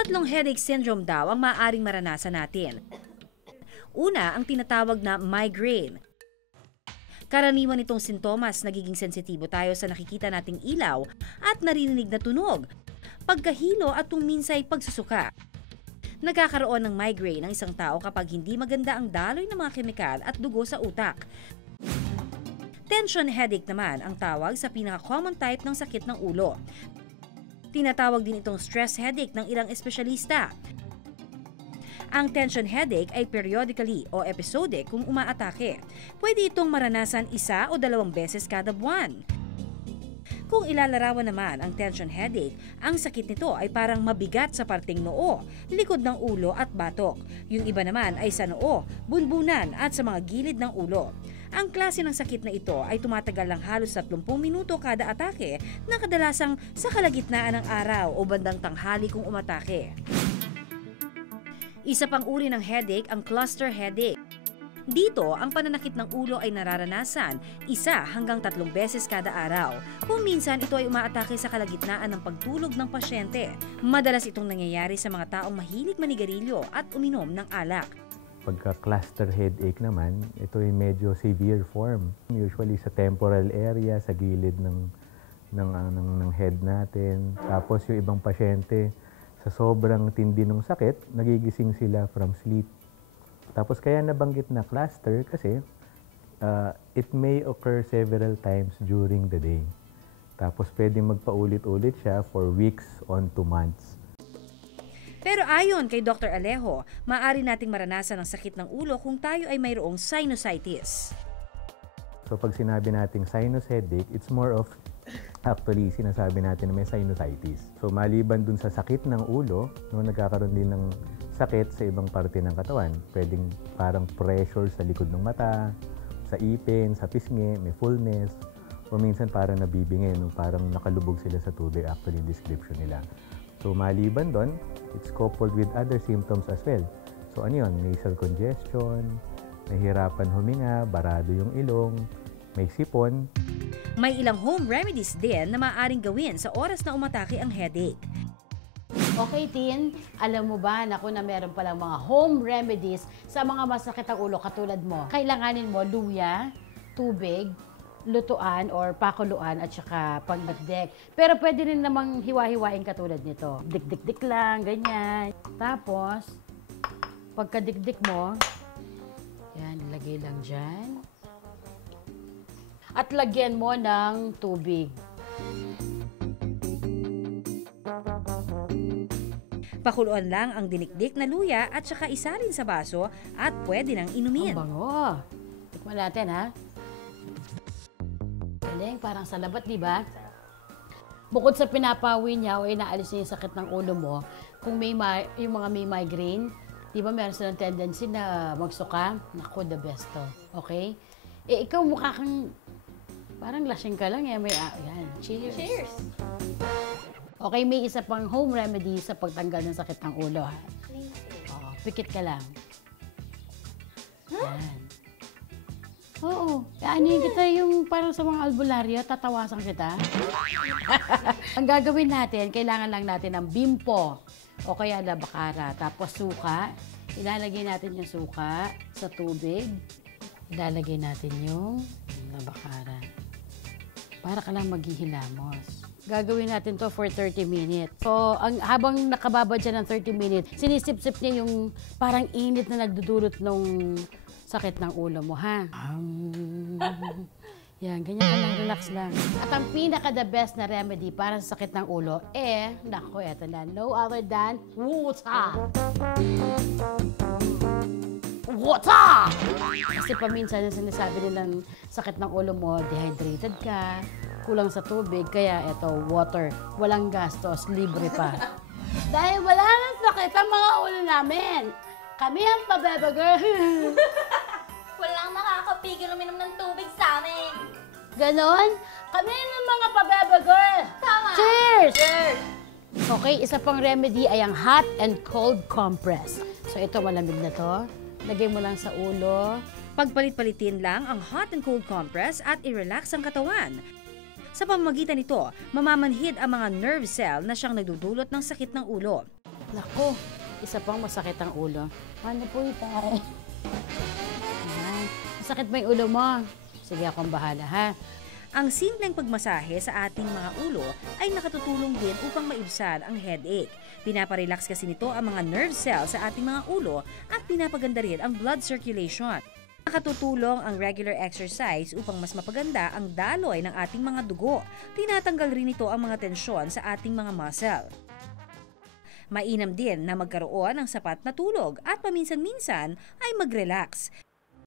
Tatlong headache syndrome daw ang maaaring maranasan natin. Una, ang tinatawag na migraine. Karaniwan itong sintomas, nagiging sensitibo tayo sa nakikita nating ilaw at naririnig na tunog, pagkahilo at kung minsay pagsusuka. Nagkakaroon ng migraine ang isang tao kapag hindi maganda ang daloy ng mga kemikal at dugo sa utak. Tension headache naman ang tawag sa pinaka-common type ng sakit ng ulo. Tinatawag din itong stress headache ng ilang espesyalista. Ang tension headache ay periodically o episodic kung umaatake. Pwede itong maranasan 1 o 2 beses kada buwan. Kung ilalarawan naman ang tension headache, ang sakit nito ay parang mabigat sa parting noo, likod ng ulo at batok. Yung iba naman ay sa noo, bunbunan at sa mga gilid ng ulo. Ang klase ng sakit na ito ay tumatagal ng halos 30 minuto kada atake na kadalasang sa kalagitnaan ng araw o bandang tanghali kung umatake. Isa pang uri ng headache ang cluster headache. Dito, ang pananakit ng ulo ay nararanasan 1 hanggang 3 beses kada araw. Kung minsan, ito ay umaatake sa kalagitnaan ng pagtulog ng pasyente. Madalas itong nangyayari sa mga taong mahilig manigarilyo at uminom ng alak. Pagka-cluster headache naman, ito ay medyo severe form. Usually sa temporal area, sa gilid ng head natin. Tapos yung ibang pasyente, sa sobrang tindi ng sakit, nagigising sila from sleep. Tapos kaya nabanggit na cluster kasi it may occur several times during the day. Tapos pwedeng magpaulit-ulit siya for weeks on to months. Pero ayon kay Dr. Alejo, maaari nating maranasan ang sakit ng ulo kung tayo ay mayroong sinusitis. So pag sinabi nating sinus headache, it's more of actually sinasabi natin na may sinusitis. So maliban dun sa sakit ng ulo, nagkakaroon din ng sakit sa ibang parte ng katawan. Pwedeng parang pressure sa likod ng mata, sa ipin, sa pisngi, may fullness, o minsan parang nabibingin, parang nakalubog sila sa tubig, actually description nila. So maliban doon, it's coupled with other symptoms as well. So ano yun? Nasal congestion, nahihirapan huminga, barado yung ilong, may sipon. May ilang home remedies din na maaaring gawin sa oras na umatake ang headache. Okay, Tin, alam mo ba na meron palang mga home remedies sa mga masakit ang ulo katulad mo? Kailanganin mo luya, tubig, lutuan or pakuluan at saka pagdikdik. Pero pwede rin namang hiwa-hiwain katulad nito. Dik-dik-dik lang, ganyan. Tapos, pagkadikdik mo, yan, ilagay lang dyan. At lagyan mo ng tubig. Pakuluan lang ang dinikdik na luya at saka isalin sa baso at pwede nang inumin. Ang bango. Tikman natin, ha? Galing, parang sa labat, di ba? Bukod sa pinapawi niya o inaalis niya yung sakit ng ulo mo, kung yung mga may migraine, di ba meron silang tendency na magsuka? Naku, the best to. Okay? Eh, ikaw mukha kang parang lasing ka lang. May, yan. Cheers! Cheers! Okay, may isa pang home remedy sa pagtanggal ng sakit ng ulo, ha? Oo, pikit ka lang. Yan. Oo. Aanin kita yung parang sa mga albularyo, tatawasan kita. Ang gagawin natin, kailangan lang natin ng bimpo o kaya labakara. Tapos suka. Ilalagay natin yung suka sa tubig. Ilalagay natin yung labakara. Para ka lang maghihilamos. Gagawin natin to for 30 minutes. So, habang nakababad siya ng 30 minutes, sinisip-sip niya yung parang init na nagdudulot ng sakit ng ulo mo, ha? Yan, ganyan ka lang, relax lang. At ang pinaka-the best na remedy para sa sakit ng ulo, naku, eto na, no other than water! Water! Kasi paminsan yung sinasabi nilang sakit ng ulo mo, dehydrated ka, kulang sa tubig, kaya eto, water. Walang gastos, libre pa. Dahil wala nang sakit ang mga ulo namin. Kami ang pabebager. Walang nakakapigil uminom ng tubig sa amin. Ganon? Kami ng mga pabebager. Tama. Cheers! Cheers! Okay, isa pang remedy ay ang hot and cold compress. So ito, malamig na to. Lagay mo lang sa ulo. Pagpalit-palitin lang ang hot and cold compress at i-relax ang katawan. Sa pamamagitan nito, mamamanhid ang mga nerve cell na siyang nagdudulot ng sakit ng ulo. Naku, isa pang masakit ang ulo. Ano po ito? Masakit ba yung ulo mo? Sige, akong bahala, ha? Ang simpleng pagmasahe sa ating mga ulo ay nakatutulong din upang maibsan ang headache. Pinaparelax kasi nito ang mga nerve cells sa ating mga ulo at pinapaganda rin ang blood circulation. Nakatutulong ang regular exercise upang mas mapaganda ang daloy ng ating mga dugo. Tinatanggal rin ito ang mga tensyon sa ating mga muscle. Mainam din na magkaroon ng sapat na tulog at paminsan-minsan ay mag-relax.